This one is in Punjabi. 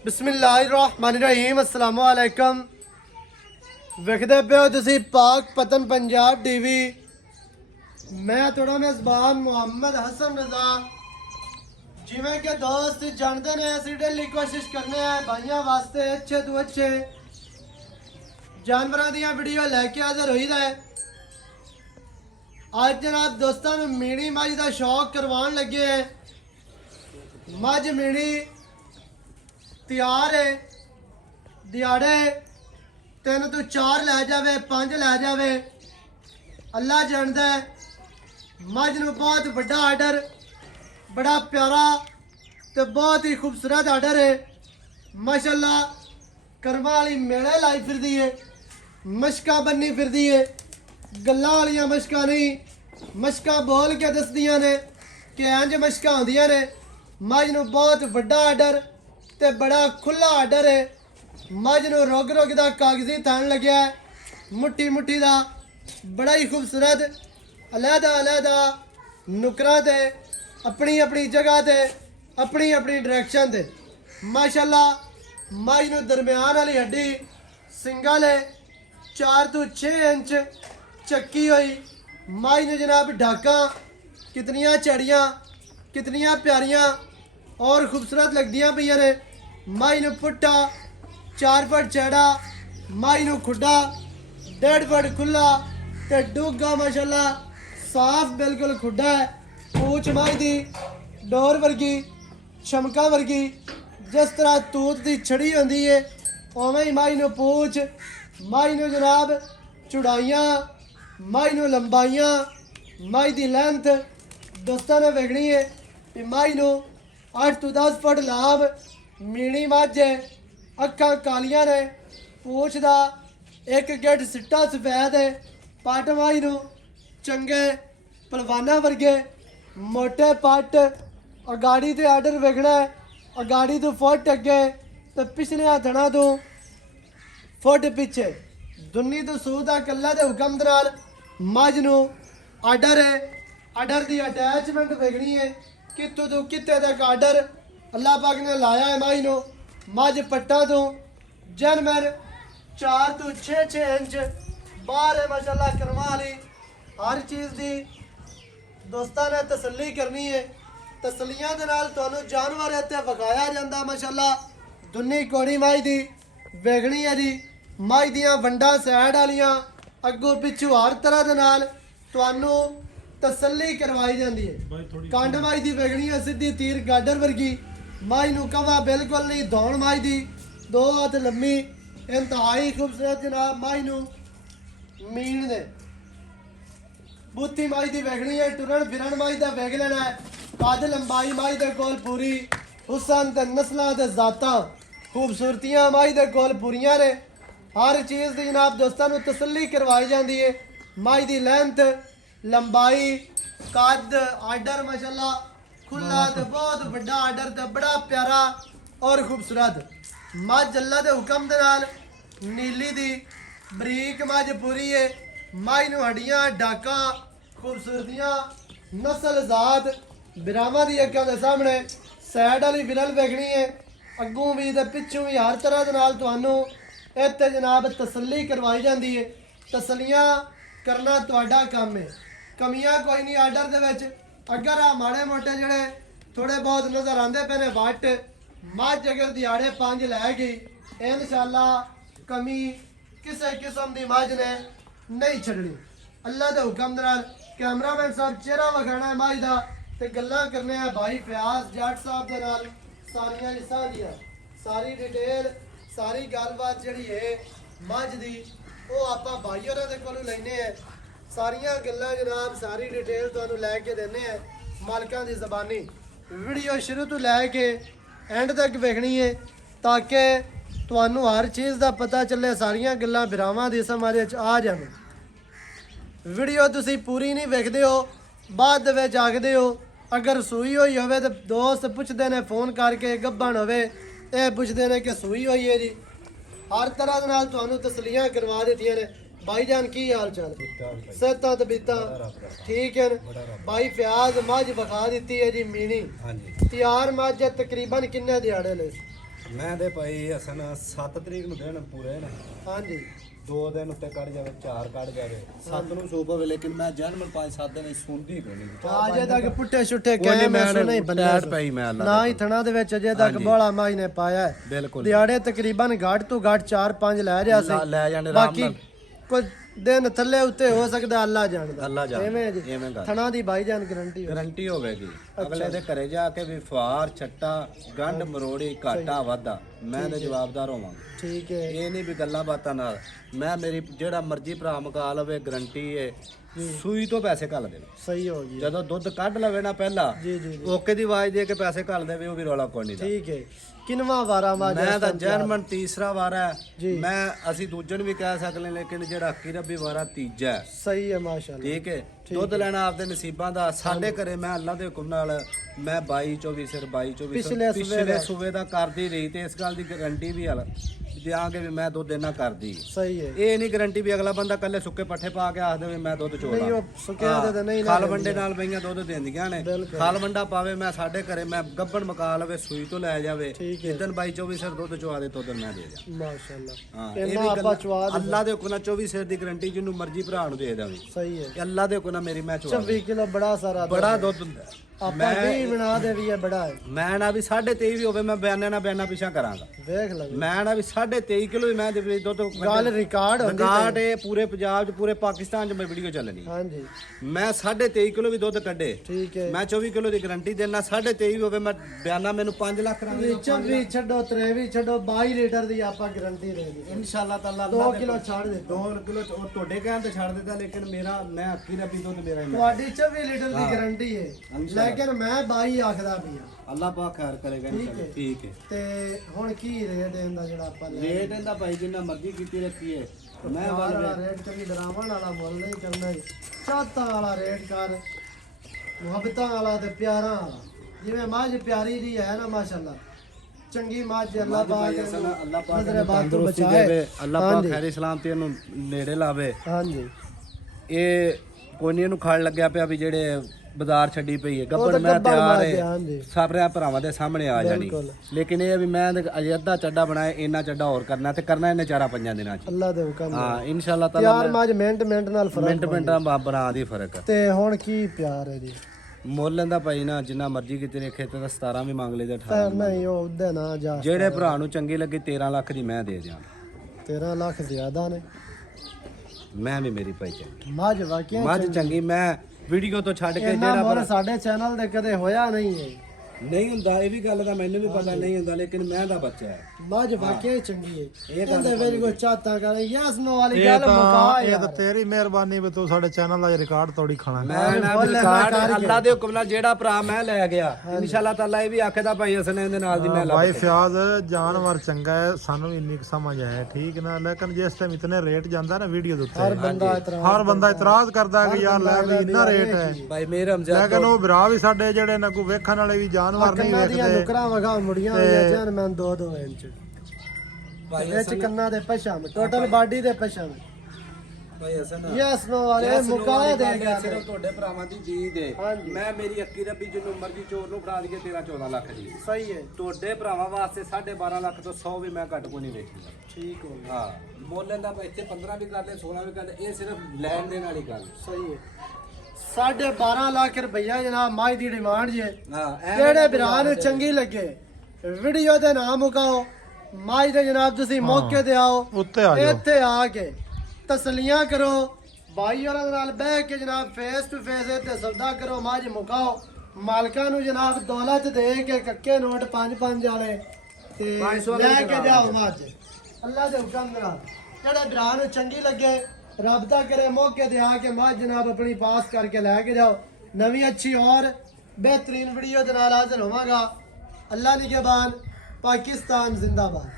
बिस्मिल्लाहिर्रहमानिर्रहीम अस्सलाम वालेकुम। वेखदे पे हो तुसी पाक पतन पंजाब टीवी। मैं थोड़ा मेज़बान मोहम्मद हसन रजा। जिमें के दोस्त जानते ने असी डेली कोशिश करने हैं भाइयों वास्ते अच्छे तो अच्छे जानवरों दी वीडियो लैके हाजिर होई दा है। आज जनाब दोस्तों मीणी मझ का शौक करवान लगे हैं। मझ मीणी तैयार है, दिहाड़े 3 तो 4 लै जावे, 5 लै जावे, अल्लाह जानता है। मझ नूं बहुत बड़ा आर्डर, बड़ा प्यारा तो बहुत ही खूबसूरत आर्डर है। माशाल्लाह करमा वाली मेले लाई फिरदी है, मशकां बन्नी फिरदी है। गल्लां वालियां मशकां नहीं, मशकां बोल के दसदियां ने कि इंज मशकां होंदियां ने। मझ नूं बहुत बड़ा आर्डर ते बड़ा खुला आर्डर है। मझ नूं रोग रोग दा कागजी थन लग्या है, मुट्ठी मुट्ठी दा, बड़ा ही खूबसूरत, अलहदा अलहदा नुकरां ते अपनी अपनी जगह ते अपनी अपनी डायरेक्शन ते। माशाल्लाह मझ नूं दरम्यान वाली हड्डी सिंगल है, 4 तो 6 इंच चक्की हुई। मझ नूं जनाब ढाका कितनियां चढ़ियां, कितनियां प्यारियां और खूबसूरत लगदियां पईयां ने। मझ नूं पुट्टा 4 फुट चौड़ा, मझ नूं खुड्डा 1.5 फुट खुला ते डूंगा माशाल्लाह साफ बिल्कुल खुड्डा है। पूछ मझ दी डोर वर्गी, छमका वर्गी, जिस तरह तूत दी छड़ी होंदी है उवें ही मझ नूं पूछ। मझ नूं जनाब चौड़ाइयां, मझ नूं लंबाइयां, मझ दी लेंथ दोस्तां ने वेखनी है कि मझ नूं 8 तो 10 फुट लाभ। मीणी मझ है, अखां कालियां ने, पूछ दा एक गिट सिट्टा सफेद है। पट मझ नूं चंगे पलवाना वर्गे मोटे पट। अगाड़ी ते आर्डर वेखना है, अगाड़ी तो फुट अगे तो पिछले थणा तो फुट पिछे, दुन्नी तो सूह दा कल्ला दे हुकम दे नाल मझ नूं आर्डर है। आर्डर दी अटैचमेंट वेखनी है, कित्तों तो कित्ते तक आर्डर अल्लाह पाक ने लाया है। मझ नूं मझ पट्टा तो जनमन 4 तो 6 इंच बाहर है। माशाल्लाह करमा वाली हर चीज़ दी दोस्तां ने तसल्ली करनी है। तसलियां दे नाल तुहानूं जानवर इत्थे विखाया जांदा। माशाल्लाह दुन्नी कोड़ी मझ दी वेखनी है जी। मझ दियां वंडां सैड वालियां अग्गों पिछू हर तरह दे नाल तुहानूं तसल्ली करवाई जाती है। कंड मझ दी वेखनी है सीधी तीर गाडर वर्गी। मझ नूं कवा बिल्कुल नहीं, दौड़ मझ दी 2 हाथ लम्मी, इंतहाई खूबसूरत जनाब। मझ नूं मीण ने बूथी मझ दी वेखनी है, टुरन फिरन मझ दा वेख लेना है। कद लंबाई मझ दे कोल पूरी, हुसन ते नस्लां ते जातां खूबसूरतियां मझ दे कोल पूरियां ने। हर चीज़ की जनाब दोस्तों नूं तसल्ली करवाई जाती है। मझ दी लेंथ, लंबाई, कद, आर्डर माशाल्लाह खुला तो बहुत बड़ा आर्डर तो बड़ा प्यारा और खूबसूरत। मझ अल्लाह दे हुक्म दे नाल नीली दी बरीक मझ पूरी है। मझ नूं हड्डियां, डाका, खूबसूरतियां, नस्ल जात बिरावां दी अक्खां दे सामने सैड वाली विरल वेखनी है। अग्गों भी ते पिछों भी हर तरह दे नाल तुहानूं इत्थे जनाब तसल्ली करवाई जाती है। तसलियां करना तुहाडा काम है, कमियां कोई नहीं आर्डर दे विच। अगर आ माड़े मोटे जड़े थोड़े बहुत नज़र आते पे ने वट, मझ अगर दिहाड़े 5 लै गई इंशाअल्लाह कमी किसी किस्म की मझ ने नहीं छड़नी। अल्लाह के हुक्म दे नाल कैमरामैन साहब चेहरा विखाना है मझ का ते गल्लां करने हैं भाई फयाज जट साहब के नाल। सारियां हिस्सा दियां सारी डिटेल, सारी गलबात जिहड़ी है मझ दी वो आपां भाई होरां दे कोलों लैने हैं। सारियां गल्लां जनाब सारी डिटेल तुहानूं लैके देने हैं मालकां दी ज़बानी। वीडियो शुरू तो लैके एंड तक वेखनी है ताकि तुहानूं हर चीज़ का पता चले। सारियां गल्लां बिरावां दी समझ आ जाण। वीडियो तुसीं पूरी नहीं वेखदे हो, बाद दे विच आखदे हो। अगर सूई हुई होवे तो दोस्त पुछदे ने फ़ोन करके, गब्बन होवे ये पुछदे ने कि सूई हुई है जी। हर तरह दे नाल तुहानूं तसलियां करवा दित्तियां ने। भाईजान की हाल चाल, सेहतां तबीयतां ठीक है। भाई फयाज मझ विखा दी है जी मीणी तैयार मझ तकरीबन किन्ने दिहाड़े ले ਮੈਂ ਤੇ ਭਾਈ ਹਸਨ 7 ਤਰੀਕ ਨੂੰ ਦੇਣ ਪੂਰੇ ਨੇ ਹਾਂਜੀ 2 ਦਿਨ ਉੱਤੇ ਕੱਢ ਜਾਵੇ 4 ਕੱਢ ਜਾਵੇ 7 ਨੂੰ ਸੂਪ ਹੋਵੇ ਲੇਕਿਨ ਮੈਂ ਜਨਮਨ 5-7 ਦਿਨ ਸੁਣਦੀ ਕੋਈ ਨਹੀਂ ਅਜੇ ਤੱਕ ਪੁੱਠੇ ਛੁੱਟੇ ਕੋਈ ਨਹੀਂ, ਕਹਿ ਮੈਂ ਮੈਂ ਨਹੀਂ ਬੰਨਿਆ ਟੈਟ ਪਈ ਮੈਂ ਅੱਲਾ ਨਾ ਹੀ ਥਣਾ ਦੇ ਵਿੱਚ ਅਜੇ ਤੱਕ ਬੋਲਾ ਮਾਈ ਨੇ ਪਾਇਆ ਹੈ। ਬਿਲਕੁਲ ਦਿਹਾੜੇ ਤਕਰੀਬਨ ਘੱਟ ਤੋਂ ਘੱਟ 4-5 ਲੈ ਰਿਹਾ ਸੀ ਲੈ ਜਾਣੇ ਆਰਾਮ ਬਾਕੀ ਨਾਲ ਕੁਝ ਦਿਨ ਥੱਲੇ ਉੱਤੇ ਹੋ ਸਕਦਾ ਅੱਲਾ ਜਾਣਦਾ ਅੱਲਾ ਜਾਣੇ ਐਵੇਂ ਜੀ ਐਵੇਂ ਗੱਲ ਥਣਾ ਦੀ ਭਾਈਜਾਨ ਗਰੰਟੀ ਹੋ ਗਰੰਟੀ ਹੋਵੇਗੀ ਅਗਲੇ ਦੇ ਘਰੇ ਜਾ ਕੇ ਵੀ ਫਾਰ ਛੱਟਾ ਗੰਢ ਮਰੋੜੀ ਘਾਟਾ ਵਾਧਾ ਮੈਂ ਤੇ ਜਵਾਬਦਾਰ ਹੋਵਾਂ ਠੀਕ ਹੈ ਇਹ ਨਹੀਂ ਵੀ ਗੱਲਾਂ ਬਾਤਾਂ ਨਾਲ ਮੈਂ ਮੇਰੀ ਜਿਹੜਾ ਮਰਜ਼ੀ ਭਰਾ ਮਕਾ ਲਵੇ ਗਰੰਟੀ ਹੈ ਸੂਈ ਤੋਂ ਪੈਸੇ ਘੱਲ ਦੇਵੇ ਸਹੀ ਹੋ ਗਈ ਜਦੋਂ ਦੁੱਧ ਕੱਢ ਲਵੇ ਨਾ ਪਹਿਲਾਂ ਜੀ ਜੀ ਜੀ ਓਕੇ ਦੀ ਆਵਾਜ਼ ਦੇ ਕੇ ਪੈਸੇ ਘੱਲ ਦੇਵੇ ਉਹ ਵੀ ਰੌਲਾ ਕੋਈ ਨਹੀਂ ਦਾ ਠੀਕ ਹੈ ਕਿੰਨਵਾ ਵਾਰਾ ਮਾਜ ਮੈਂ ਤਾਂ ਜਰਮਨ ਤੀਸਰਾ ਵਾਰਾ ਹੈ ਜੀ। ਮੈਂ ਅਸੀਂ ਦੂਜੇ ਨੂੰ ਵੀ ਕਹਿ ਸਕਦੇ ਲੇਕਿਨ ਜਿਹੜਾ ਅੱਕੀ ਰੱਬੀ ਵਾਰਾ ਤੀਜਾ ਹੈ ਸਹੀ ਹੈ ਮਾਸ਼ਾਅੱਲਾ ਠੀਕ ਹੈ ਦੁੱਧ ਲੈਣਾ ਆਪਦੇ ਨਸੀਬਾਂ ਦਾ ਸਾਡੇ ਘਰੇ ਮੈਂ ਅੱਲਾ ਦੇ ਹੁਕਮ ਨਾਲ ਮੈਂ 22-24 ਸਿਰ 22-24 ਪਿਛਲੇ ਸੂਬੇ ਦਾ ਕਰਦੀ ਰਹੀ ਤੇ ਇਸ ਗੱਲ ਦੀ ਗਾਰੰਟੀ ਵੀ ਹਲ ਦਿਆਂਗੇ ਵੀ ਮੈਂ ਦੁੱਧ ਇਹਨਾਂ ਕਰਦੀ ਸਹੀ ਹੈ ਇਹ ਨਹੀਂ ਗਾਰੰਟੀ ਵੀ ਅਗਲਾ ਬੰਦਾ ਕੱਲੇ ਸੁੱਕੇ ਪੱਠੇ ਪਾ ਕੇ ਆਖ ਦੇਵੇ ਮੈਂ ਦੁੱਧ ਨਹੀਂ ਚੋਲਾ ਉਹ ਸੁੱਕਿਆ ਦੇ ਤਾਂ ਨਹੀਂ ਖਾਲ ਵੰਡੇ ਨਾਲ ਪਈਆਂ ਦੁੱਧ ਦਿੰਦੀਆਂ ਨੇ ਬਿਲਕੁਲ। ਖਾਲ ਵੰਡਾ ਪਾਵੇ ਮੈਂ ਸਾਡੇ ਘਰੇ ਮੈਂ ਗੱਬਣ ਮਕਾ ਲਵੇ ਸੂਈ ਤੋਂ ਲੈ ਜਾਵੇ ਠੀਕ ਹੈ ਜਿੱਦਨ 22-24 ਸਿਰ ਦੁੱਧ ਚਵਾ ਦੇ ਤੋਂ ਮੈਂ ਦੇ ਜਾ ਮਾਸ਼ਾਅੱਲਾ ਹਾਂ ਇਹ ਇਹਨਾਂ ਵੀ ਆਪਾਂ ਚਵਾ ਦੇ ਅੱਲਾ ਦੇ ਹੁਕਮ ਨਾਲ 24 ਸਿਰ ਦੀ ਗਾਰੰਟੀ ਜਿਹਨੂੰ ਮਰਜ਼ੀ ਭਰਾ ਨੂੰ ਦੇ ਦੇਵੇ ਸਹੀ ਹੈ ਅੱਲਾ ਦੇ ਹੁਕਮ ਨਾਲ ਮੇਰੀ ਮੈਂ ਚਵਾ 24 ਕਿਲੋ ਬੜਾ ਸਾਰਾ ਬੜਾ ਦੁੱਧ ਹੁੰਦਾ ਹੈ। ਆਪਾਂ ਵੀ ਬਣਾ ਦੇ ਵੀ ਇਹ ਬੜਾ ਹੈ ਮੈਂ ਨਾ ਵੀ 23.5 ਵੀ ਹੋਵੇ ਮੈਂ ਬਿਆਨਾ ਪਿਛਾ ਕਰਾਂਗਾ ਵੇਖ ਲੈ ਮੈਂ ਨਾ ਵੀ 23.5 ਕਿਲੋ ਹੀ ਮੈਂ ਦੇ ਵੀ ਦੁੱਧ ਗੱਲ ਰਿਕਾਰਡ ਹੁੰਦੀ ਰਿਕਾਰਡ ਇਹ ਪੂਰੇ ਪੰਜਾਬ 'ਚ ਪੂਰੇ ਪਾਕਿਸਤਾਨ 'ਚ ਮੈਂ ਵੀਡੀਓ ਚੱਲਣੀ ਹਾਂਜੀ ਮੈਂ 23.5 ਕਿਲੋ ਵੀ ਦੁੱਧ ਕੱਢੇ ਠੀਕ ਹੈ ਮੈਂ 24 ਕਿਲੋ ਦੀ ਗਾਰੰਟੀ ਦੇਣਾ 23.5 ਵੀ ਹੋਵੇ ਮੈਂ ਬਿਆਨਾ ਮੈਨੂੰ 5 ਲੱਖ ਰੁਪਏ ਵੀ ਛੱਡੋ 23 ਛੱਡੋ 22 ਲੀਟਰ ਦੀ ਆਪਾਂ ਗਾਰੰਟੀ ਦੇ ਦੇ ਇਨਸ਼ਾਅੱਲਾ ਤਾਲਾ 2 ਕਿਲੋ ਛੱਡ ਦੇ 2 ਕਿਲੋ ਉਹ ਤੁਹਾਡੇ ਕਹਿਣ ਤੇ ਛੱਡ ਦਿੱਤਾ ਲੇਕਿਨ ਮੇਰਾ ਮੈਂ ਅੱਕੀ ਰੱਬੀ ਦੁੱਧ ਮੇਰਾ ਹੀ ਤੁਹਾਡੀ 24 ਲੀਟਰ ਦੀ ਗਾਰੰਟੀ ਹੈ ਲੇਕਿਨ ਮੈਂ 22 ਆਖਦਾ ਪਿਆ ਅੱਲਾ ਪਾਕ ਖੈਰ ਕਰੇਗਾ ਇਨਸ਼ਾਅੱਲਾ ਠੀਕ ਹੈ ਤੇ ਹੁਣ ਕੀ ਰੇਟ ਇਹਦਾ ਜਿਹੜਾ ਆਪਾਂ ਲੈ ਰੇਟ ਇਹਦਾ ਭਾਈ ਜਿੰਨਾ ਮਰਜ਼ੀ ਕੀਤੀ ਰੱਖੀ ਹੈ ਮੈਂ ਵਾਲਾ ਰੇਟ ਕਦੀ ਡਰਾਵਣ ਵਾਲਾ ਮੁੱਲ ਨਹੀਂ ਕਰਨਾ ਚਾਹਤਾਂ ਵਾਲਾ ਰੇਟ ਕਰ ਮੁਹੱਬਤਾਂ ਵਾਲਾ ਤੇ ਪਿਆਰਾਂ ਵਾਲਾ ਜਿਵੇਂ ਮੱਝ ਪਿਆਰੀ ਦੀ ਹੈ ਨਾ ਮਾਸ਼ਾਅੱਲਾ ਚੰਗੀ ਮੱਝ ਅੱਲਾਹ ਪਾਕ ਅੱਲਾ ਪਾਕ ਨਜ਼ਰ ਬਾਦ ਤੋਂ ਤੰਦਰੁਸਤੀ ਬਚਾਏ ਦੇਵੇ ਅੱਲਾ ਪਾਕ ਖੈਰ ਸਲਾਮਤੀ ਇਹਨੂੰ ਨੇੜੇ ਲਾਵੇ ਹਾਂਜੀ ਇਹ ਕੋਈ ਨਹੀਂ ਇਹਨੂੰ ਖਾਣ ਲੱਗਿਆ ਪਿਆ ਵੀ ਜਿਹੜੇ ਬਾਜ਼ਾਰ ਛੱਡੀ ਪਈ ਹੈ ਉਹ ਗੱਬੜ ਤਾਂ ਮੈਂ ਗੱਬੜ ਤਿਆਰ ਮਾਰ ਹੈ ਕੇ, ਹਾਂਜੀ। ਸਾਰਿਆਂ ਭਰਾਵਾਂ ਦੇ ਸਾਹਮਣੇ ਆ ਜਾਣੀ ਬਿਲਕੁਲ। ਲੇਕਿਨ ਇਹ ਵੀ ਮੈਂ ਤੇ ਅਜੇ ਅੱਧਾ ਚੱਡਾ ਬਣਾਇਆ ਇੰਨਾ ਚੱਡਾ ਹੋਰ ਕਰਨਾ ਤੇ ਕਰਨਾ ਇਹਨੇ 4-5 ਦਿਨਾਂ ਚ ਅੱਲਾਹ ਦੇ ਹੁਕਮ ਨਾਲ ਹਾਂ ਇਨਸ਼ਾਅੱਲਾ ਤਾਲਾ ਪਿਆਰ ਮੱਝ ਮਿੰਟ ਮਿੰਟ ਨਾਲ ਫਰਕ ਮਿੰਟਾਂ ਬਣਾ ਦੀ ਫਰਕ ਹੈ। ਤੇ ਹੁਣ ਕੀ ਪਿਆਰ ਹੈ ਜੀ ਮੁੱਲ ਲੈਂਦਾ ਭਾਈ ਨਾ ਜਿੰਨਾ ਮਰਜ਼ੀ ਕਿਤੇ ਰੇਖੇ ਤੇ 17 ਵੀ ਮੰਗ ਲਈਦਾ 18 ਨਹੀਂ ਉਹ ਉਹਦੇ ਨਾ ਜਾ ਜਿਹੜੇ ਭਰਾ ਨੂੰ ਚੰਗੀ ਲੱਗੇ 13 ਲੱਖ ਦੀ ਮੈਂ ਦੇ ਦਿਆਂ 13 ਲੱਖ ਜ਼ਿਆਦਾ ਨੇ ਮੈਂ ਵੀ ਮੇਰੀ ਭਾਈ ਚੰਗੀ ਮੱਝ ਵਾਕਿਆ ਮੱਝ ਚੰਗੀ ਮੈਂ ਵੀਡੀਓ ਤੋਂ ਛੱਡ ਕੇ ਇੰਨਾ ਜਿਹੜਾ ਮੁੱਲ ਸਾਡੇ ਚੈਨਲ ਤੇ ਕਦੇ ਹੋਇਆ ਨਹੀਂ ਹੈ ਨਹੀਂ ਹੁੰਦਾ ਇਹ ਵੀ ਗੱਲ ਦਾ ਮੈਨੂੰ ਵੀ ਪਤਾ ਨਹੀਂ ਹੁੰਦਾ ਲੇਕਿਨ ਮੈਂ ਦਾ ਬੱਚਾ ਹੈ ਮੱਝ ਵਾਕਿਆ ਹੀ ਚੰਗੀ ਹੈ ਇਹਦੇ ਵਿੱਚ ਕੋਈ ਚਾਹਤਾ ਕਰ ਯਸ ਨੋ ਵਾਲੀ ਗੱਲ ਮੁਕਾ ਇਹ ਤਾਂ ਤੇਰੀ ਮਿਹਰਬਾਨੀ ਵੀ ਤੂੰ ਸਾਡੇ ਚੈਨਲ ਦਾ ਰਿਕਾਰਡ ਤੋੜੀ ਖਾਣਾ ਮੈਂ ਨਾ ਰਿਕਾਰਡ ਅੱਲਾ ਦੇ ਹੁਕਮ ਨਾਲ ਜਿਹੜਾ ਭਰਾ ਮੈਂ ਲੈ ਗਿਆ ਇਨਸ਼ਾਅੱਲਾ ਤਾਲਾ ਇਹ ਵੀ ਆਖਦਾ ਭਾਈ ਹਸਨ ਇਹਦੇ ਨਾਲ ਦੀ ਮੈਂ ਲੱਭ ਭਾਈ ਫਿਆਜ਼ ਜਾਨਵਰ ਚੰਗਾ ਹੈ ਸਾਨੂੰ ਇੰਨੀ ਕੁ ਸਮਝ ਆਇਆ ਠੀਕ ਨਾ ਲੇਕਿਨ ਜਿਸ ਟਾਈਮ ਇਤਨੇ ਰੇਟ ਜਾਂਦਾ ਨਾ ਵੀਡੀਓ ਦੇ ਹਰ ਉੱਤੇ ਬੰਦਾ ਇਤਰਾਜ਼ ਹਰ ਬੰਦਾ ਇਤਰਾਜ਼ ਕਰਦਾ ਕਿ ਯਾਰ ਲੈ ਵੀ ਇੰਨਾ ਰੇਟ ਹੈ ਭਾਈ ਮੇਰੇ ਹਮਜ਼ਾ ਲੇਕਿਨ ਉਹ ਭਰਾ ਵੀ ਸਾਡੇ ਜਿਹੜੇ ਨਾ ਕੋਈ ਵੇਖਣ ਵਾਲੇ ਵੀ ਜਾਨਵਰ ਨਹੀਂ ਕੰਨਾਂ ਦੀਆਂ ਵੇਖਦੇ ਨੁਕਰਾਂ ਵਗਾ ਮੁੜੀਆਂ ਹੋਈਆਂ ਜਾਨ ਮੈਂ 2-2 ਇੰਚ ਵਿੱਚ ਕੰਨਾਂ ਦੇ ਪਛਮ ਟੋਟਲ ਬਾਡੀ ਦੇ ਪਛਮ ਭਾਈ ਹਸਨ ਯਸ ਨੋ ਵਾਲੇ ਮੁਕਾ ਦੇਗਾ ਸਿਰਫ ਤੁਹਾਡੇ ਭਰਾਵਾਂ ਦੀ ਜੀਦ ਹੈ ਹਾਂਜੀ। ਮੈਂ ਮੇਰੀ ਅੱਕੀ ਰੱਬੀ ਜਿਹਨੂੰ ਮਰਜ਼ੀ ਚੋਰ ਨੂੰ ਫੜਾ ਦਈਏ 13-14 ਲੱਖ ਦੀ ਸਹੀ ਹੈ ਤੁਹਾਡੇ ਭਰਾਵਾਂ ਵਾਸਤੇ 12.5 ਲੱਖ ਤੋਂ 100 ਵੀ ਮੈਂ ਘੱਟ ਕੋ ਨਹੀਂ ਵੇਚਦਾ ਠੀਕ ਹੋ ਗਿਆ ਹਾਂ ਮੁੱਲ ਦਾ ਇੱਥੇ 15 ਵੀ ਕਰ ਲੈ 16 ਵੀ ਕਰ ਲੈ ਇਹ ਸਿਰਫ ਲੈਣ ਦੇਣ ਵਾਲੀ ਗੱਲ ਸਹੀ ਹੈ 12.5 ਲੱਖ ਰੁਪਈਆ ਜਨਾਬ ਮਾਈ ਦੀ ਡਿਮਾਂਡ ਜੇ ਹਾਂ ਕਿਹੜੇ ਭਰਾ ਨੂੰ ਚੰਗੀ ਲੱਗੇ ਵੀਡੀਓ ਦੇ ਨਾਮ ਮੁਕਾਓ ਮਾਈ ਦੇ ਜਨਾਬ ਤੁਸੀਂ ਮੌਕੇ ਤੇ ਆਓ ਉੱਤੇ ਆ ਜਾਓ ਇੱਥੇ ਆ ਕੇ ਤਸਲੀਆਂ ਕਰੋ ਭਾਈ ਹੋਰਾਂ ਦੇ ਨਾਲ ਬਹਿ ਕੇ ਜਨਾਬ ਫੇਸ ਟੂ ਫੇਸ ਤੇ ਸੌਦਾ ਕਰੋ ਮਾਝ ਮੁਕਾਓ ਮਾਲਕਾਂ ਨੂੰ ਜਨਾਬ ਦੌਲਤ ਦੇ ਕੇ ਕੱਕੇ ਨੋਟ 5-5 ਵਾਲੇ ਤੇ ਲੈ ਕੇ ਜਾਓ ਮਾਝ ਅੱਲਾ ਦੇ ਹੁਕਮ ਨਾਲ ਜਿਹੜੇ ਭਰਾ ਨੂੰ ਚੰਗੀ ਲੱਗੇ ਰਾਬਤਾ ਕਰੇ ਮੌਕੇ ਤੇ ਆ ਕੇ ਮਾਝ ਜਨਾਬ ਆਪਣੀ ਪਾਸ ਕਰਕੇ ਲੈ ਕੇ ਜਾਓ ਨਵੀਂ ਅੱਛੀ और बेहतरीन वीडियो ਦੇ ਨਾਲ ਹਾਜ਼ਰ ਹੋਵਾਂਗਾ ਅੱਲਾ ਨਿਗਹਿਬਾਨ पाकिस्तान जिंदाबाद।